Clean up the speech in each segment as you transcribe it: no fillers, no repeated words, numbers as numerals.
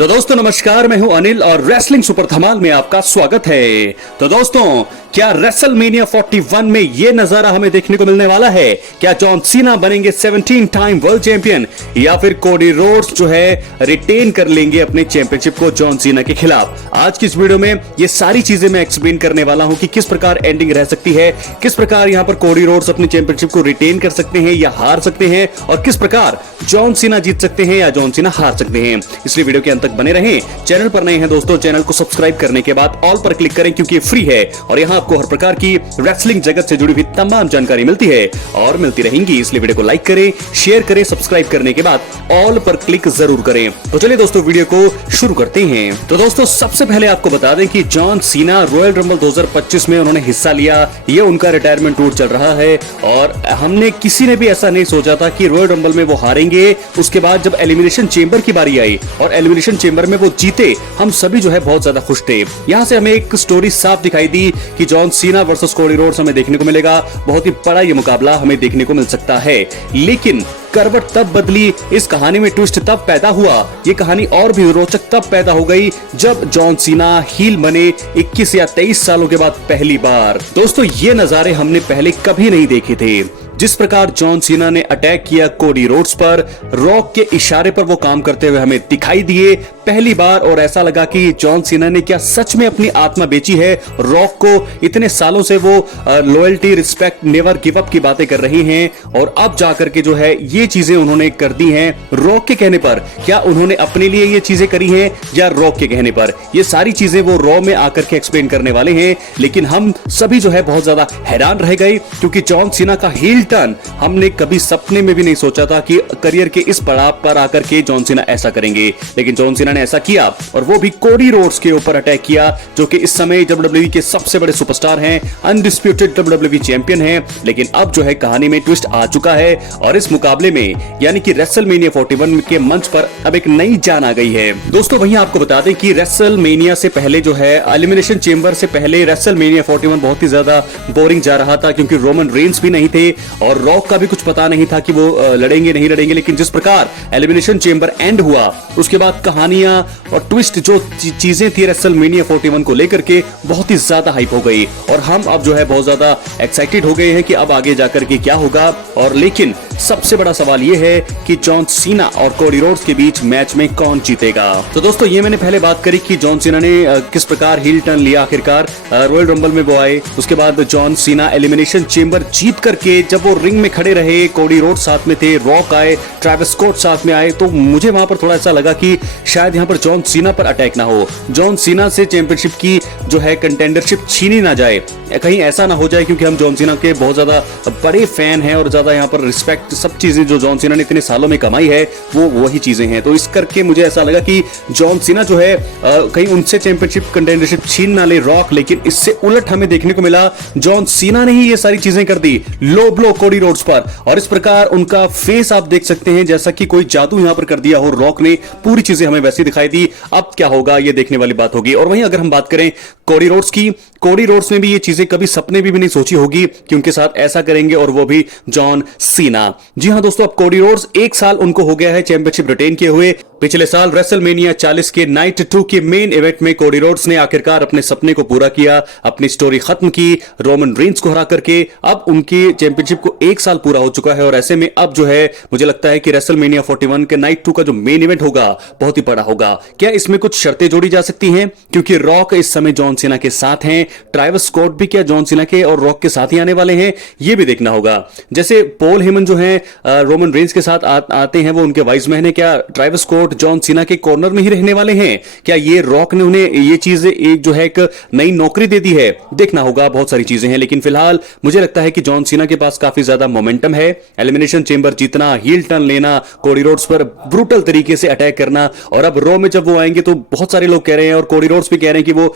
तो दोस्तों नमस्कार, मैं हूं अनिल और रेसलिंग सुपर धमाल में आपका स्वागत है। तो दोस्तों क्या रेसलमेनिया 41 में ये नजारा हमें देखने को मिलने वाला है? क्या जॉन सीना बनेंगे 17 टाइम वर्ल्ड चैंपियन या फिर कोडी रोड्स जो है रिटेन कर लेंगे अपने चैंपियनशिप को जॉन सीना के खिलाफ? आज की इस वीडियो में ये सारी चीजें मैं एक्सप्लेन करने वाला हूं कि किस प्रकार एंडिंग रह सकती है, किस प्रकार यहां पर कोडी रोड्स अपनी चैंपियनशिप को रिटेन कर सकते हैं या हार सकते हैं, और किस प्रकार जॉन सीना जीत सकते हैं या जॉन सीना हार सकते हैं। इसलिए वीडियो के अंत तक बने रहें। चैनल पर नए हैं दोस्तों, चैनल को सब्सक्राइब करने के बाद ऑल पर क्लिक करें क्योंकि ये फ्री है और यहां आपको हर प्रकार की रेसलिंग जगत से जुड़ी हुई तमाम जानकारी मिलती है और मिलती रहेंगी। इसलिए वीडियो को लाइक करें, शेयर करें, सब्सक्राइब करने के बाद ऑल पर क्लिक जरूर करें। तो चलिए दोस्तों वीडियो को शुरू करते हैं। तो दोस्तों सबसे पहले आपको बता दें कि जॉन सीना रॉयल रंबल 2025 में उन्होंने हिस्सा लिया। ये उनका रिटायरमेंट टूर चल रहा है और हमने किसी ने भी ऐसा नहीं सोचा था कि रॉयल रंबल में वो हारेंगे। उसके बाद जब एलिमिनेशन चेंबर की बारी आई और एलिमिनेशन चेंबर में वो जीते, हम सभी जो है बहुत ज्यादा खुश थे। यहां से हमें एक स्टोरी साफ दिखाई दी कि John Cena versus Cody Rhodes हमें देखने को मिलेगा। बहुत ही बड़ा ये मुकाबला हमें देखने को मिल सकता है। लेकिन करवट तब बदली, इस कहानी में ट्विस्ट तब पैदा हुआ, ये कहानी और भी रोचक तब पैदा हो गई जब जॉन सीना हील बने 21 या 23 सालों के बाद पहली बार। दोस्तों ये नजारे हमने पहले कभी नहीं देखे थे। जिस प्रकार जॉन सीना ने अटैक किया कोडी रोड्स पर, रॉक के इशारे पर वो काम करते हुए हमें दिखाई दिए पहली बार, और ऐसा लगा कि जॉन सीना ने क्या सच में अपनी आत्मा बेची है रॉक को। इतने सालों से वो loyalty, respect, never give up की बातें कर रहे हैं और अब जाकर के जो है ये चीजें उन्होंने कर दी हैं रॉक के कहने पर। क्या उन्होंने अपने लिए ये चीजें करी हैं या रॉक के कहने पर? ये सारी चीजें वो रॉ में आकर के एक्सप्लेन करने वाले हैं। लेकिन हम सभी जो है बहुत ज्यादा हैरान रह गए क्योंकि जॉन सीना का हील टर्न हमने कभी सपने में भी नहीं सोचा था कि करियर के इस पड़ाव पर आकर के जॉन सीना ऐसा करेंगे। लेकिन जॉन सीना ने ऐसा किया और वो भी कोडी रोड्स के ऊपर अटैक किया, जो कि इस समय WWE के सबसे बड़े सुपरस्टार हैं, अनडिस्प्यूटेड WWE चैंपियन हैं। लेकिन अब जो है कहानी में ट्विस्ट आ चुका है और इस मुकाबले में यानी कि रेसलमेनिया 41 के मंच पर अब एक नई जान आ गई है। दोस्तों वहीं आपको बता दें कि रेसलमेनिया से पहले जो है एलिमिनेशन चेंबर से पहले रेसलमेनिया 41 बहुत ही ज्यादा बोरिंग जा रहा था क्योंकि रोमन रेंस भी नहीं थे और रॉक का भी कुछ पता नहीं था कि वो लड़ेंगे नहीं लड़ेंगे। लेकिन जिस प्रकार एलिमिनेशन चेंबर एंड हुआ उसके बाद कहानियां और ट्विस्ट जो चीजें थी रेसलमेनिया 41 को लेकर के बहुत ही ज्यादा हाइप हो गई और हम अब जो है बहुत ज्यादा एक्साइटेड हो गए हैं कि अब आगे जाकर के क्या होगा। और लेकिन सबसे बड़ा सवाल यह है कि जॉन सीना और कोडी रोड्स के बीच मैच में कौन जीतेगा। तो दोस्तों ये मैंने पहले बात करी कि जॉन सीना ने किस प्रकार हील टर्न लिया आखिरकार रॉयल रंबल में वो आए। उसके बाद जॉन सीना एलिमिनेशन चेंबर जीत करके जब वो रिंग में खड़े रहे, कोडी रोड्स साथ में थे, रॉक आए, ट्रेविस स्कॉट साथ में आए, तो मुझे वहां पर थोड़ा ऐसा लगा कि शायद यहां पर जॉन सीना पर अटैक ना हो, जॉन सीना से चैंपियनशिप की जो है कंटेंडरशिप छीनी ना जाए, कहीं ऐसा ना हो जाए क्योंकि हम जॉन सीना के बहुत ज्यादा बड़े फैन हैं और ज्यादा यहाँ पर रिस्पेक्ट, सब चीजें जो जॉन सीना ने इतने सालों में कमाई है वो वही चीजें हैं। तो इस करके मुझे ऐसा लगा कि जॉन सीना जो है कहीं उनसे चैंपियनशिप कंटेंडरशिप छीन ना ले रॉक। लेकिन इससे उलट हमें देखने को मिला जॉन सीना ने ही ये सारी चीजें कर दी, लो ब्लो कोडी रोड्स पर, और इस प्रकार उनका फेस आप देख सकते हैं जैसा कि कोई जादू यहां पर कर दिया हो रॉक ने। पूरी चीजें हमें वैसी दिखाई दी। अब क्या होगा ये देखने वाली बात होगी। और वहीं अगर हम बात करें कोडी रोड्स की, कोडी रोड्स ने भी ये चीजें कभी सपने भी नहीं सोची होगी कि उनके साथ ऐसा करेंगे और वो भी जॉन सीना। जी हां दोस्तों, अब कोडी रोड्स 1 साल उनको हो गया है चैंपियनशिप रिटेन किए हुए। पिछले साल रेसलमेनिया 40 के नाइट 2 के मेन इवेंट में कोडी रोड्स ने आखिरकार अपने सपने को पूरा किया, अपनी स्टोरी खत्म की रोमन रेंस को हरा करके। अब उनकी चैंपियनशिप को 1 साल पूरा हो चुका है और ऐसे में अब जो है मुझे लगता है कि रेसलमेनिया 41 के नाइट 2 का जो मेन इवेंट होगा बहुत ही बड़ा होगा। क्या इसमें कुछ शर्तें जोड़ी जा सकती हैं? क्योंकि रॉक इस समय जॉन सीना के साथ हैं, ट्रेविस स्कॉट भी क्या जॉन सीना के और रॉक के साथ ही आने वाले हैं, ये भी देखना होगा। जैसे पॉल हेमन जो है रोमन रेंस के साथ आते हैं, वो उनके वाइस मैन है, क्या ट्रेविस स्कॉट जॉन सीना के कॉर्नर में ही रहने वाले हैं? क्या ये रॉक ने उन्हें ये चीज एक जो है एक नई नौकरी दे दी है? देखना होगा, बहुत सारी चीजें हैं। लेकिन फिलहाल मुझे लगता है कि जॉन सीना के पास काफी ज्यादा मोमेंटम है। एलिमिनेशन चेंबर जीतना, हील टर्न लेना, कोडी रोड्स पर ब्रूटल तरीके से अटैक करना, और अब रॉ में जब वो आएंगे तो बहुत सारे लोग कह रहे हैं और कोडी रोड्स भी कह रहे हैं कि वो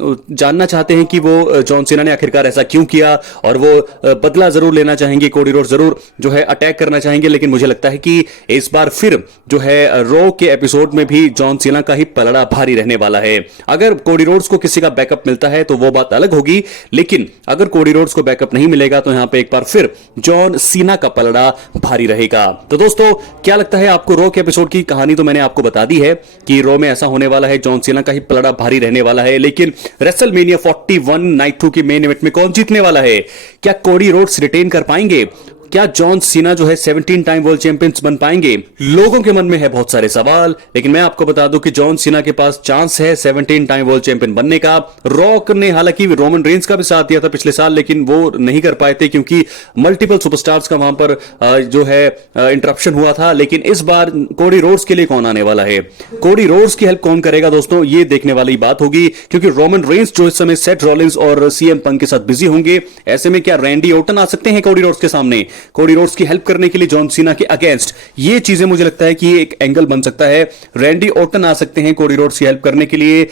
जानना चाहते हैं कि वो जॉन सीना ने आखिरकार ऐसा क्यों किया, और वो बदला जरूर लेना चाहेंगे, कोडी रोड्स जरूर जो है अटैक करना चाहेंगे। लेकिन मुझे लगता है कि इस बार फिर जो है रॉ के एपिसोड में भी जॉन सीना का ही पलड़ा भारी रहने वाला है। अगर कोडी रोड्स को किसी का बैकअप मिलता है तो वो बात अलग होगी, लेकिन अगर कोडी रोड्स को बैकअप नहीं मिलेगा तो यहां पे एक बार फिर जॉन सीना का पलड़ा भारी रहेगा। तो दोस्तों क्या लगता है आपको? रॉ के एपिसोड की कहानी तो मैंने आपको बता दी है कि रॉ में ऐसा होने वाला है, जॉन सीना का ही पलड़ा भारी रहने वाला है। लेकिन रेसलमेनिया 41 नाइट 2 की मेन इवेंट में कौन जीतने वाला है? क्या कोडी रोड्स रिटेन कर पाएंगे? क्या जॉन सीना जो है 17 टाइम वर्ल्ड चैंपियंस बन पाएंगे? लोगों के मन में है बहुत सारे सवाल, लेकिन मैं आपको बता दूं कि जॉन सीना के पास चांस है 17 टाइम वर्ल्ड चैंपियन बनने का। रॉक ने हालांकि रोमन रेंस का भी साथ दिया था पिछले साल, लेकिन वो नहीं कर पाए थे क्योंकि मल्टीपल सुपरस्टार्स का वहां पर जो है इंटरप्शन हुआ था। लेकिन इस बार कोडी रोड्स के लिए कौन आने वाला है? कोडी रोड्स की हेल्प कौन करेगा दोस्तों? ये देखने वाली बात होगी, क्योंकि रोमन रेंस जो इस समय सेथ रॉलिंस और सीएम पंक के साथ बिजी होंगे। ऐसे में क्या रैंडी ऑर्टन आ सकते हैं कोडी रोड्स के सामने, कोडी रोड्स की हेल्प करने के लिए जॉन सीना के अगेंस्ट? ये चीजें मुझे लगता है कि एक एंगल बन सकता है। रैंडी ऑर्टन आ सकते हैं कोडी रोड्स की हेल्प करने के लिए,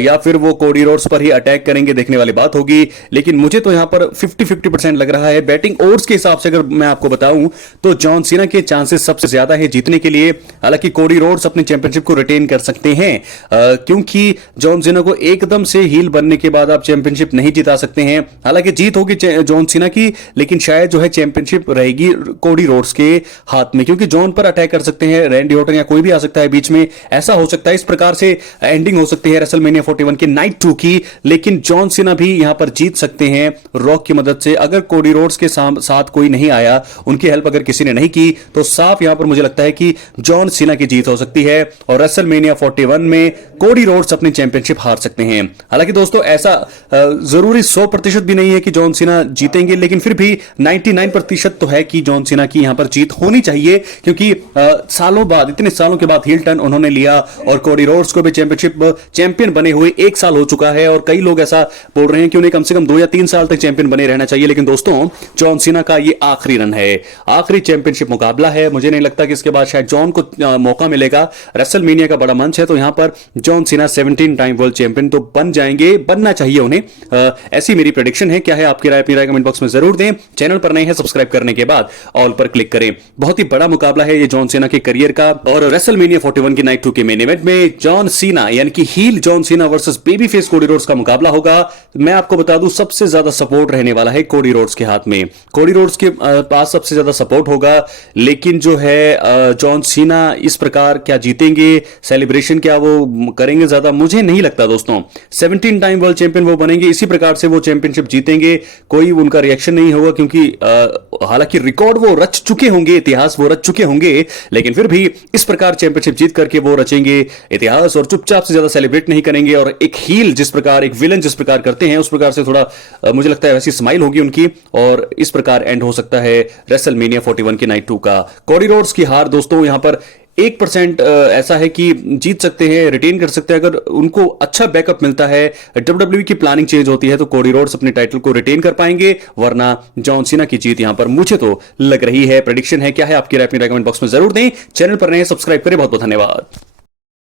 या फिर वो कोडी रोड्स पर ही अटैक करेंगे, देखने वाली बात होगी। लेकिन मुझे तो यहां पर 50-50% लग रहा है। बैटिंग ओड्स के हिसाब से अगर मैं आपको बताऊं तो जॉन सीना के चांसेस सबसे ज्यादा है जीतने के लिए। हालांकि कोडी रोड्स अपने चैंपियनशिप को रिटेन कर सकते हैं, क्योंकि जॉन सीना को एकदम से हील बनने के बाद आप चैंपियनशिप नहीं जिता सकते हैं। हालांकि जीत होगी जॉन सीना की, लेकिन शायद जो है चैंपियनशिप रहेगी कोडी रोड्स के हाथ में, क्योंकि जॉन पर अटैक कर सकते हैं रैंडी ऑर्टन या कोई भी आ सकता है बीच में। ऐसा हो सकता है, इस प्रकार से एंडिंग हो सकती है रेसलमेनिया 41 के नाइट 2 की। लेकिन जॉन सीना भी यहां पर जीत सकते हैं रॉक की मदद से। अगर कोडी रोड्स के साथ कोई नहीं आया, उनकी हेल्प अगर किसी ने नहीं की, तो साफ यहां पर मुझे लगता है कि जॉन सीना की जीत हो सकती है और रेसलमेनिया 41 में कोडी रोड्स अपनी चैंपियनशिप हार सकते हैं। हालांकि दोस्तों ऐसा जरूरी 100% भी नहीं है कि जॉन सीना जीतेंगे, लेकिन फिर भी 99% तो है कि जॉन सीना की यहां पर जीत होनी चाहिए, क्योंकि सालों बाद, इतने सालों के बाद हील टर्न उन्होंने लिया और कोडी रोड्स को भी चैंपियन बने हुए 1 साल हो चुका है। और कई लोग ऐसा बोल रहे हैं कि उन्हें कम से कम 2 या 3 साल तक चैंपियन बने रहना चाहिए। लेकिन दोस्तों जॉन सीना का ये आखिरी रन है, आखिरी चैंपियनशिप मुकाबला है। मुझे नहीं लगता कि इसके बाद शायद जॉन को मौका मिलेगा। रेसलमेनिया का बड़ा मंच है, तो यहां पर John Cena 17 time world champion तो बन जाएंगे, बनना चाहिए उन्हें। ऐसी मेरी प्रेडिक्शन है। क्या है आपकी राय? अपनी राय कमेंट बॉक्स में जरूर दें। चैनल पर नए हैं, सब्सक्राइब करने के बाद ऑल पर क्लिक करें। बहुत ही बड़ा मुकाबला है ये जॉन सीना के करियर का। और रेसलमेनिया 41 की नाइट 2 के मेन इवेंट में जॉन सीना यानी कि heel John Cena versus baby face Cody Rhodes का मुकाबला होगा। मैं आपको बता दूं सबसे ज्यादा सपोर्ट रहने वाला है कोडी रोड्स के हाथ में। कोडी रोड्स के पास सबसे ज्यादा सपोर्ट होगा, लेकिन जो है जॉन सीना इस प्रकार क्या जीतेंगे, सेलिब्रेशन क्या वो करेंगे ज्यादा? मुझे नहीं लगता दोस्तों। 17 टाइम वर्ल्ड चैंपियन वो बनेंगे, इसी प्रकार से वो चैंपियनशिप जीतेंगे। कोई उनका रिएक्शन नहीं होगा, क्योंकि हालांकि रिकॉर्ड वो रच चुके होंगे, इतिहास वो रच चुके होंगे, लेकिन फिर भी इस प्रकार चैंपियनशिप जीत करके वो रचेंगे इतिहास और चुपचाप से ज्यादा सेलिब्रेट नहीं करेंगे। और एक हील जिस प्रकार, एक विलन जिस प्रकार करते हैं, उस प्रकार से थोड़ा मुझे लगता है वैसी स्माइल होगी उनकी, और इस प्रकार एंड हो सकता है रेसलमेनिया 41 की नाइट 2 का। कोडी रोड्स की हार दोस्तों यहां पर 1% ऐसा है कि जीत सकते हैं, रिटेन कर सकते हैं। अगर उनको अच्छा बैकअप मिलता है, WWE की प्लानिंग चेंज होती है, तो कोडी रोड्स अपने टाइटल को रिटेन कर पाएंगे, वरना जॉन सीना की जीत यहां पर मुझे तो लग रही है। प्रेडिक्शन है। क्या है आपकी राय? अपनी कमेंट बॉक्स में जरूर दें। चैनल पर नए सब्सक्राइब करें। बहुत बहुत धन्यवाद।